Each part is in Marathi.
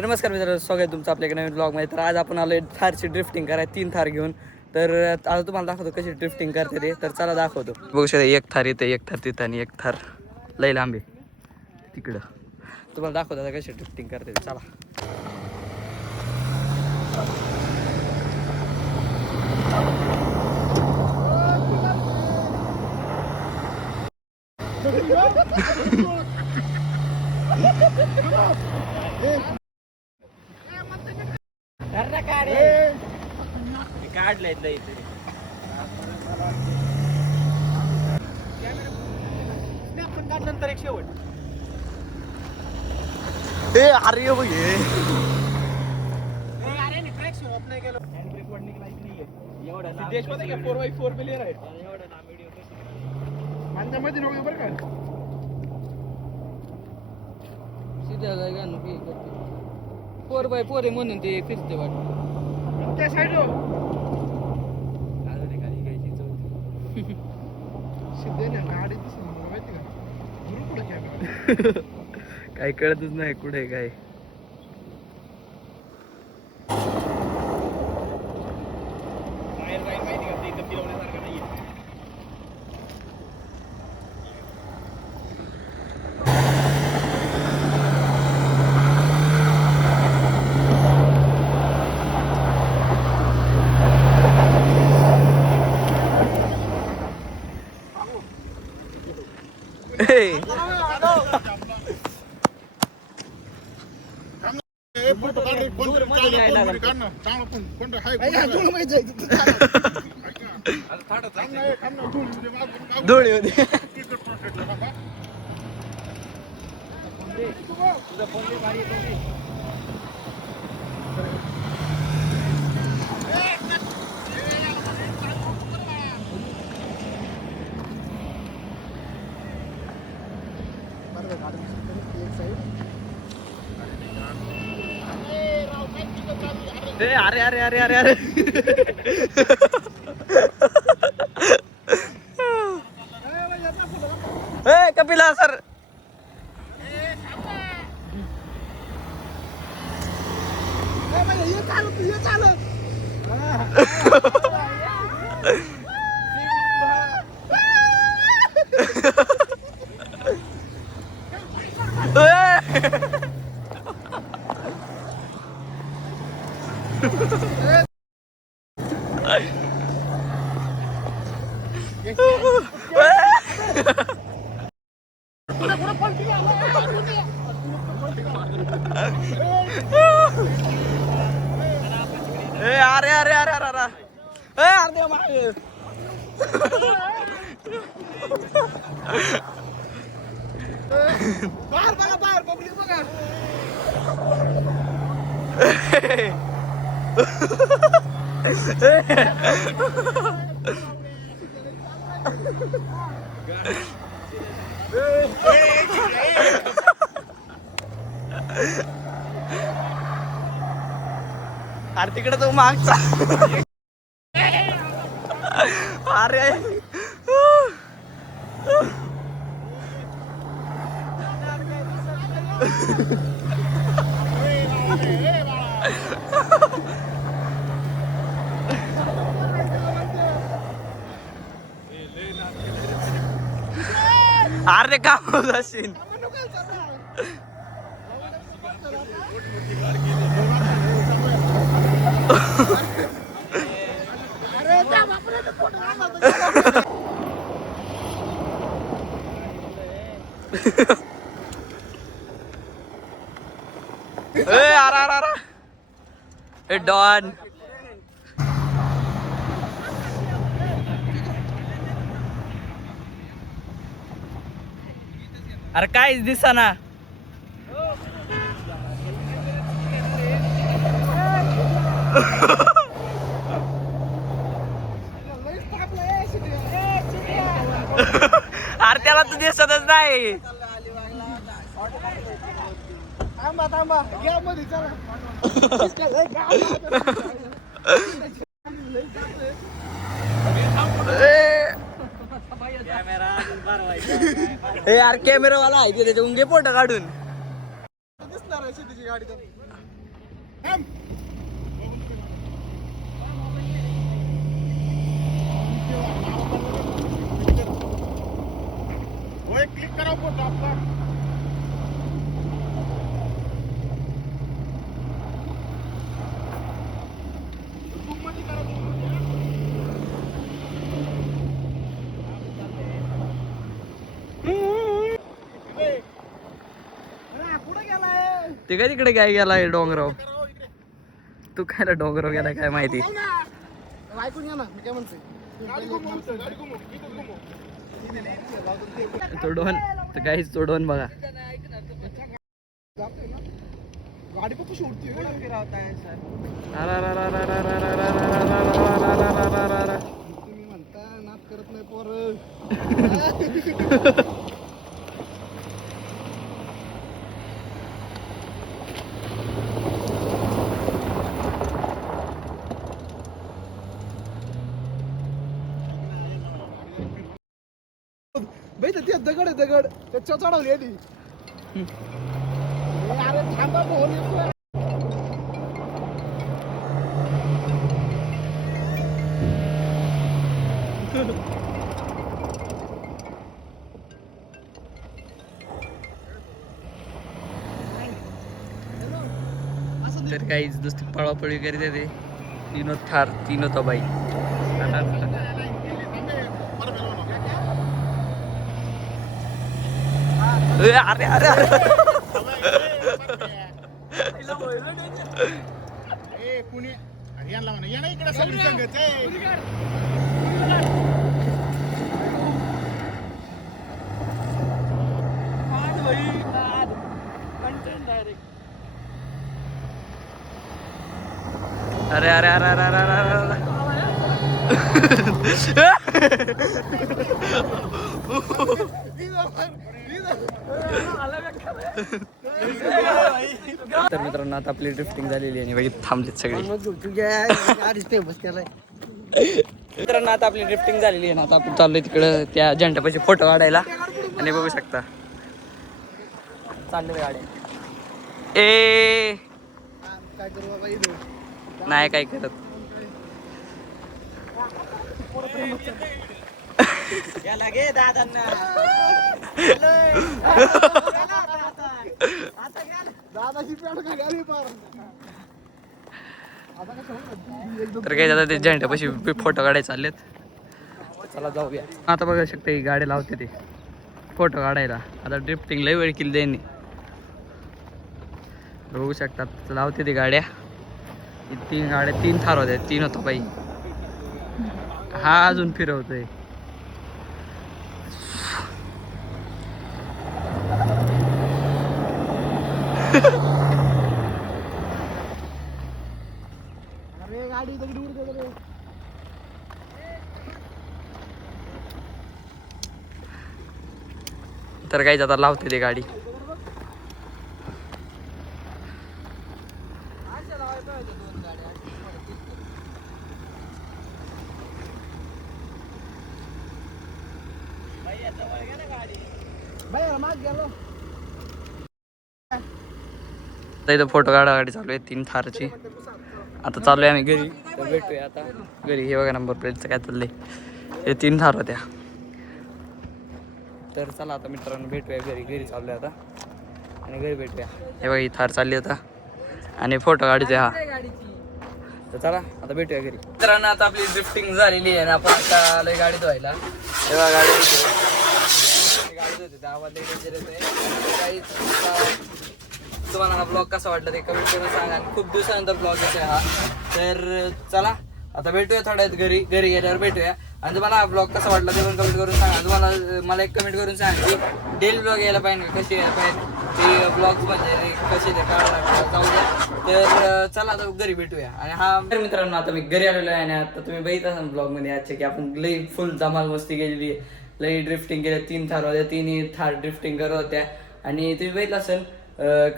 नमस्कार मित्रांनो, स्वागत आहे तुमचं आपल्या नवीन ब्लॉगमध्ये. तर आज आपण आलो थारची ड्रिफ्टिंग करायला 3 थार घेऊन. तर आता तुम्हाला दाखवतो कशी ड्रिफ्टिंग करते ते. तर चला दाखवतो. बघू शकता एक थार इथे, एक थार तिथं आणि एक थार लई लांबे तिकडं. तुम्हाला दाखवतो आता कशी ड्रिफ्टिंग करते ते. चला. काढलंय लई तरी नंतर एक शेवट. अरे बघ फोर बाय फोर आहे म्हणून ते फिरते वाटत त्या साईड काही कळतच नाही कुठे काय. धुळी होती. अरे अरे अरे अरे अरे कपिला सर. अरे अरे अरे अरे अरे अर्धे मागे बाहेर बघा, बाहेर पब्लिक बघा. अरे तिकडे तो मागचा. अरे अरे काम असेल. डॉन अरे काहीच दिसना. अरे त्याला तू दिसतच नाही. थांबा थांबा घ्या मध्ये चला. यार कॅमेरा वाला आहे त्याच्या उंगे फोटो काढून दिसणार आहे. शेतीची गाडी क्लिक करा फोटो आपला. ते काय तिकडे काय गेलाय डोंगराव. तू काय डोंगराव गेलाय काय माहिती. ऐकून घ्या ना मी काय म्हणतोय. चोडवून तर काहीच चोडवून बघा. गाडी पण कशी उडते तुम्ही म्हणता नाच करत नाही पोर. बाई ते दगड आहे दगड त्याच्यावर चढवली आधी. अरे थांबा फोन येतोय. तर काहीच नुसती पळापळी करते ते. तीनो थार तीनो तो बाई. अरे अरे अरे पुणे यांना म्हणा या इकडे सगळी संगत अरे अरे अरे अरे अरे अरे तर मित्रांनो आता आपली ड्रिफ्टिंग झालेली आहे आणि बाई थांबलीत सगळी. मित्रांनो आता आपली ड्रिफ्टिंग झालेली आहे ना. आता आपण चाललोय तिकडं त्या झेंड्यापाशी फोटो काढायला आणि बघू शकता चालले गाड्या. ए काय करू बाबा नाही काय करत. दादाची पेट खाली पार. तर काही दादा ते झेंड्यापाशी फोटो काढायला चाललेत. चला जाऊया. आता बघू शकता ही गाडी लावते ते फोटो काढायला. आता ड्रिफ्टिंग लय वेळ केली त्यांनी. बघू शकतात लावते ती गाड्या. तीन गाड्या 3 थार होत्या. 3 होता बाई. हा अजून फिरवतोय. अरे गाडी दगडी उडते. तर काही आता लावते ती गाडी. इथं फोटो काढायला चालू आहे 3 थारची. आता चालू आहे आम्ही घरी. तर भेटूया आता घरी. हे बघा नंबर प्लेटचं काय चाललंय. हे 3 थार होत्या. तर चला आता मित्रांनो भेटूया घरी. घरी चाललोय आता आणि घरी भेटूया. हे बघा ही थार चालली होता आणि फोटो काढायचे. हा तर चला आता भेटूया घरी. मित्रांनो आता आपली ड्रिफ्टिंग झालेली आहे ना. आपण आता आलोय गाडी धुवायला. तेव्हा गाडी धुते आवाज तुम्हाला हा ब्लॉग कसा वाटला ते कमेंट करून सांगा. आणि खूप दिवसानंतर ब्लॉग आहे हा. तर चला आता भेटूया थोड्या घरी. घरी गेल्यावर भेटूया. आणि तुम्हाला हा ब्लॉग कसा वाटला ते पण कमेंट करून सांगा. तुम्हाला मला एक कमेंट करून सांगा की डेली ब्लॉग यायला पाहिजे का कशी यायला पाहिजे ते ब्लॉग्स म्हणजे कसे ते काढायला जाऊ द्या. तर चला आता घरी भेटूया. आणि हा मित्रांनो आता मी घरी आलेलो आहे आणि आता तुम्ही बघित असाल ब्लॉगमध्ये आजचे की आपण लई फुल धमाल मस्ती केलेली आहे. लई ड्रिफ्टिंग केल्या. 3 थार होत्या. 3 थार ड्रिफ्टिंग करत होत्या. आणि तुम्ही बघितलं असेल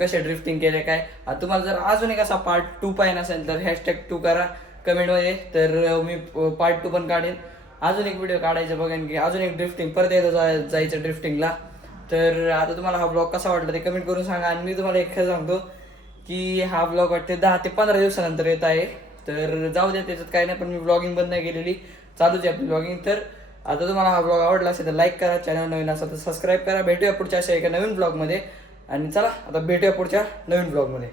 कशा ड्रिफ्टिंग केल्या काय. तुम्हाला जर अजून एक असा पार्ट 2 पाहिजे असेल तर #2 करा कमेंटमध्ये. तर मी पार्ट 2 पण काढेन. अजून एक व्हिडिओ काढायचं बघेन की अजून एक ड्रिफ्टिंग परत एकदा जायचं ड्रिफ्टिंगला. तर आता तुम्हाला हा ब्लॉग कसा वाटला ते कमेंट करून सांगा. आणि मी तुम्हाला एक सांगतो की हा ब्लॉग वाटते 10 ते 15 दिवसानंतर येत आहे. तर जाऊ द्या, त्याच्यात काही नाही, पण मी ब्लॉगिंग बंद नाही केलेली, चालूच आहे आपली ब्लॉगिंग. तर आता तुम्हाला हा ब्लॉग आवडला असेल तर लाईक करा, चॅनल नवीन असेल तर सबस्क्राईब करा. भेटूया पुढच्या अशा एका नवीन ब्लॉगमध्ये. आणि चला आता भेटूया पुढच्या नवीन ब्लॉगमध्ये.